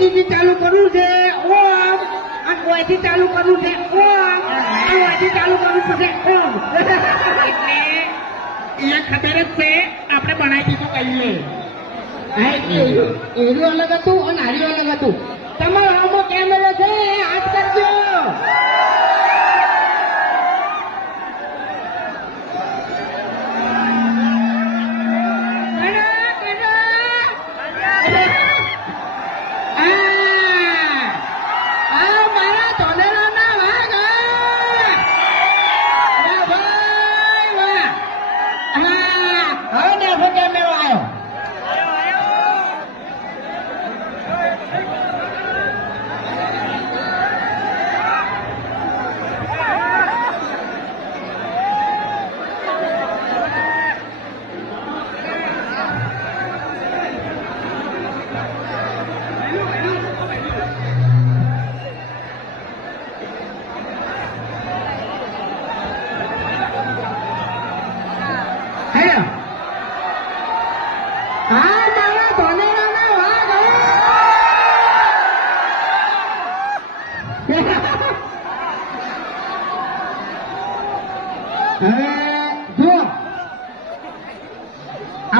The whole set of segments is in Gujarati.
અહીંથી ચાલુ કરવું છે ઓમ, અને ઓયથી ચાલુ કરવું છે ઓમ, અને ઓયથી ચાલુ કરવું પછી ઓમ. એટલે એ ખબર જ છે આપણે બનાવી દીધું કહીએ. હા, એનું અલગ હતું અને આર્યું અલગ હતું. તમારો આમાં કેમેરો છે હાથ કરજો.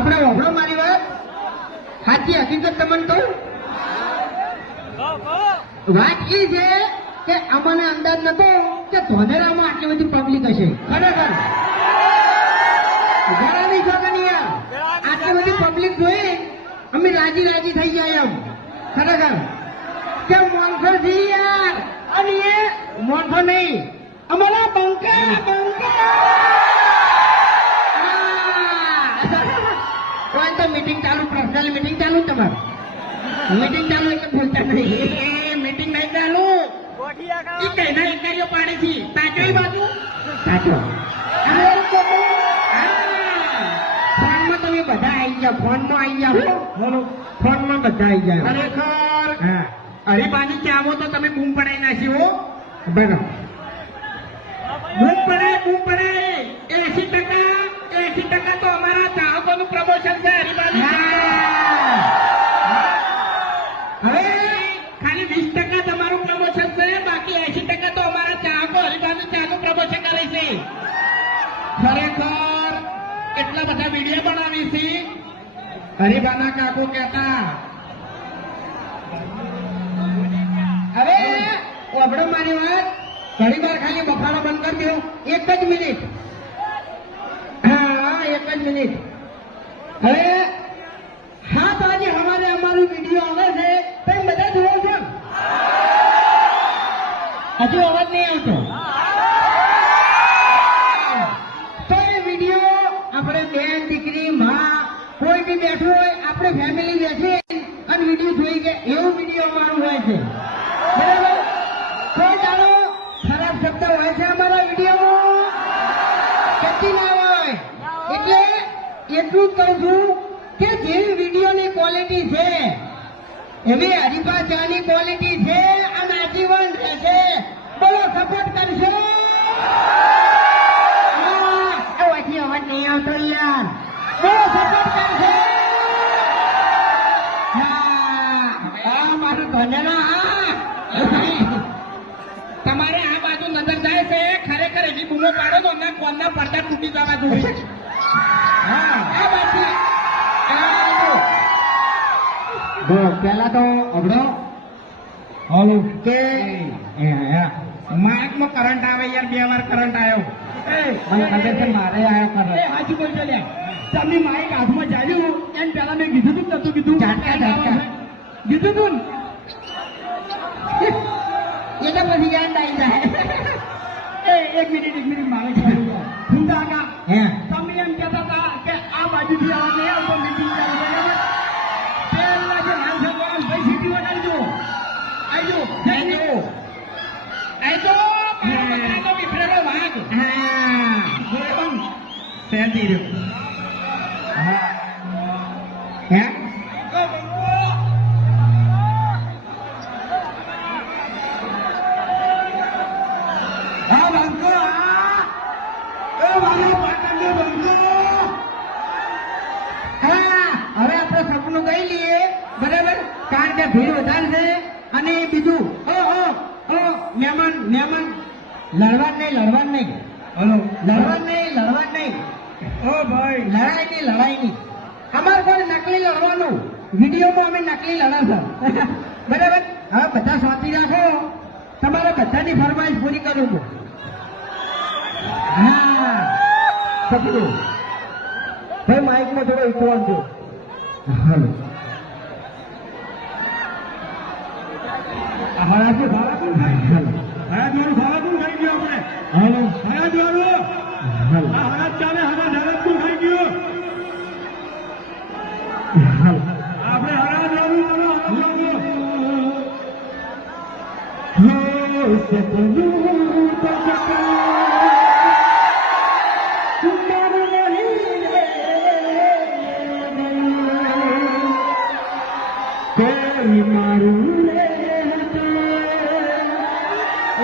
આપણે ઓભળો મારી વાત સાચી હકીકત તમને કહું. વાત એ છે કે અમને અંદાજ નતો કે ધોનેરામાં આટલી બધી પબ્લિક હશે. ખરેખર ઘણાની છો કે નહીં? આટલી બધી પબ્લિક જોઈ અમે રાજી રાજી થઈ ગયા એમ. ખરેખર કે મોનસો જી યાર, અને એ મોનસો નહીં, અમારા બંકા તો મીટિંગ ચાલુ, પર્સનલ મીટિંગ ચાલુ. તમારે મીટિંગ ચાલુ એટલે ભૂલતા નહીં. મીટિંગ નહીં ચાલુ, એ કઈના એકરીઓ પાડે છે. સાચો એ બાજુ સાચો. ફોનમાં તમે બધા આવી ગયા, ફોનમાં આવી ગયા, ફોનમાં બધા આવી ગયા. ખરેખર હા, હરિબાજી ચાવો તો તમે બૂમ પડાઈ નાખી હો. બનો બૂમ પડાય 80% તો અમારા ચાહકોનું પ્રમોશન છે. હરિબાજી હવે ખાલી 20% તમારું પ્રમોશન છે, બાકી 80% તો અમારા ચાહકો હરિબાજી ચાનું પ્રમોશન કરે છે. ખરેખર એટલા બધા વિડીયો બનાવી છે. હરિબાના કાકો કહેતા હવે ઓબડો મારી વાત ઘણી વાર ખાલી બફારો બંધ કરી દો. એક જ મિનિટ. હા, એક જ મિનિટ. હવે 7 વાગે સવારે અમારું વિડીયો આવે છે, તમે બધા જોવો છો? હજુ અવાજ નહીં આવતો? તો એ વિડીયો આપણે બેન દીકરી માં કોઈ બી બેઠું હોય, આપણે ફેમિલી બેઠી અને વિડીયો જોઈ કે એવું વિડીયો અમારું હોય છે. બરાબર? કોઈ જાણો ખરાબ શબ્દ હોય છે અમારા વિડીયોમાં? કેટલી ના હોય. એટલે એટલું જ કહું છું કે જેવી વિડીયોની ક્વોલિટી છે એવી હરિભા ચાની ક્વોલિટી છે અને આજીવન રહેશે. બોલો, સપોર્ટ કરશો? અવાજ નહીં આવતો યાર. બોલો, સપોર્ટ કરશો? હા, મારું ધન્યના. તમારે આ બાજુ નજર જાય છે. ખરેખર એવી બૂમો પાડો તો અમને કોલના પડદા તૂટી જવા જોઈએ. હા, આ બાજુ પેલા તો અબડો કે માઇકમાં કરંટ આવે યાર, 2 વાર કરંટ આવ્યો. મને ખબર છે મારે આયો કરે. હાજી બોલજો લે. તમે માઇક હાથમાં ચાલ્યું એમ પેલા મેં કીધું તું નતું કીધું? ઝાટકા. કીધું તું એટલે પછી ગાંડ આવી જાય. ને? એક મિનિટ મારે ચાલુ હું કાકા હે તમે એમ કહેતા હતા કે આ બાજુથી આવા નહીં આવતો મીટિંગ ચાલુ બરાબર. પેલા જે માણસો બોલાવે ભાઈ સીટી વટાડજો. આવજો બધાનો વિફરેલો વાઘ. હા બરાબર સહેજી રહ્યો. હે હવે આપણે સપનું ગઈ લઈએ બરાબર, કારણ કે ભીડ વધારે છે અને બીજું મહેમાન લડવા નહીં હલો લડવા નહીં ઓ ભાઈ લડાઈ નહીં અમારે કોઈ નકલી લડવાનું વિડીયોમાં અમે નકલી લડા છે બરાબર હવે બધા શાંતિ રાખો તમારે બધાની ફરમાઈશ પૂરી કરું છું હા પકડો ભાઈ માઇકમાં થોડો ઇકો આપજો હાલો હરાજી ભાડા કોણ ખાઈ ગયો હરાજવાળું ભાડા કોણ ખાઈ ગયો આપણે હાલો હરાજવાળું હાલો આ હરાજ ચાલે હરાજ કોણ ખાઈ ગયો હાલો આપણે હરાજવાળું બોલો હરાજવાળું સપનું તો કોઈ મારું રે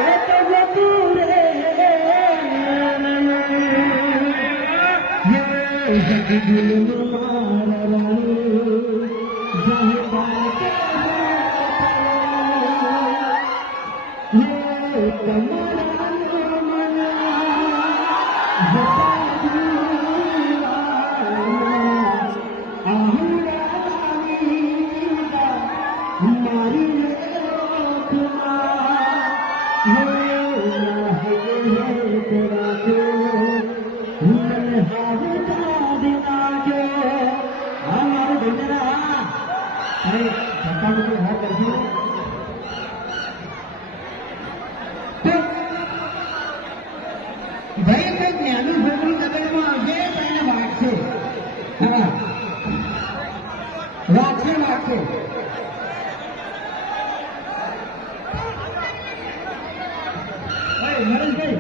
એ તો જતું રે જગદીનું મારું જહે બાકે ये तुम्हारा ભાઈ કઈ જ્ઞાનું છોકરું કદરમાં આવશે તો એને વાગશે હા વાગશે નરેશભાઈ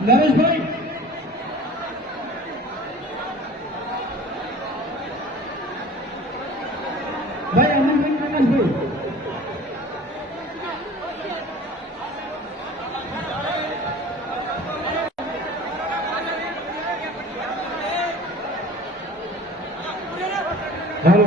નરેશભાઈ ભાઈ અમરભાઈ નરેશભાઈ હાલો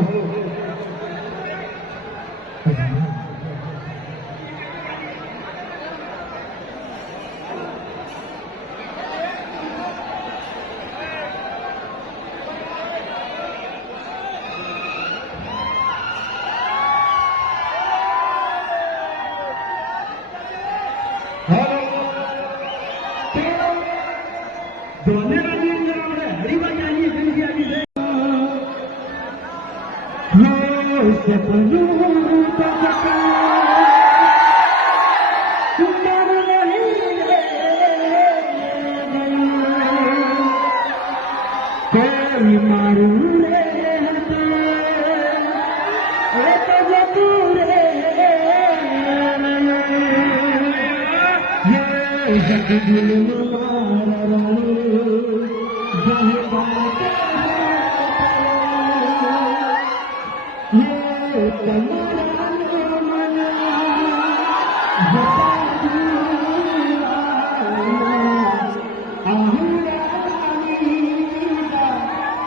ધોનેરાની અંદર આપણે હરિભાઈ આવીએ કઈ આવી સપનું તો સુંદર નહીં કોઈ મારું રે એ તો જતું રે જગદીનું મારું જહે બાકે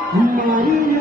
हमारी